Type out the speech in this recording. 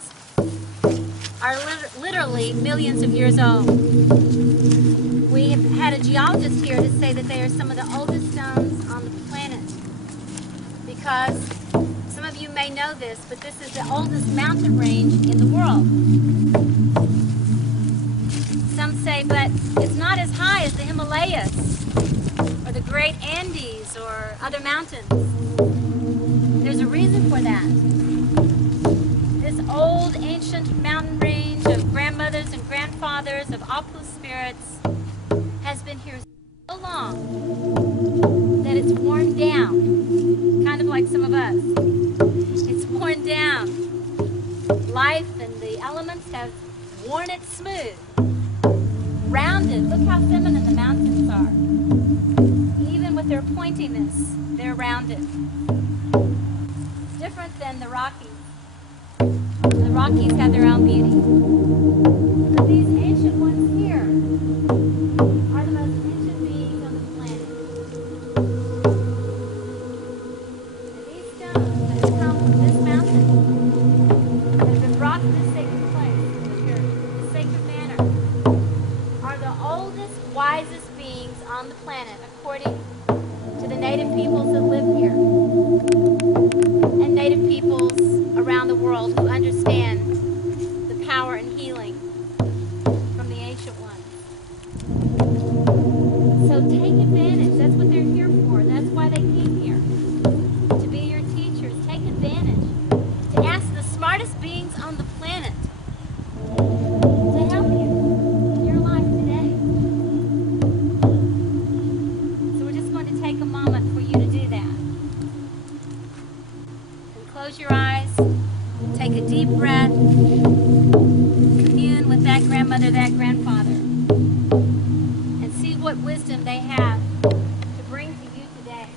stones are literally millions of years old. We have had a geologist here to say that they are some of the oldest stones on the planet, because some of you may know this, but this is the oldest mountain range in the world. Some say, but it's not as high as the Himalayas or the Great Andes or other mountains. There's a reason for that. This old ancient mountain range of grandmothers and grandfathers of Apu spirits has been here so long that it's worn down, kind of like some of us. It's worn down. Life and the elements have worn it smooth, rounded. Look how feminine the mountains are. Even with their pointiness, they're rounded. Different than the Rockies. The Rockies have their own beauty. But these ancient ones here are the most ancient beings on the planet. And these stones that have come from this mountain, that have been brought to this sacred place, this sacred manor, are the oldest, wisest beings on the planet, according to the native peoples that live here, and native peoples around the world who understand the power and healing from the ancient ones. So take advantage. That's what they're here for. That's why they came here, to be your teachers. Take advantage, to ask the smartest beings on the planet to help you in your life today. So we're just going to take a moment for you to do that. And close your eyes. Take a deep breath. Commune with that grandmother, that grandfather, and see what wisdom they have to bring to you today.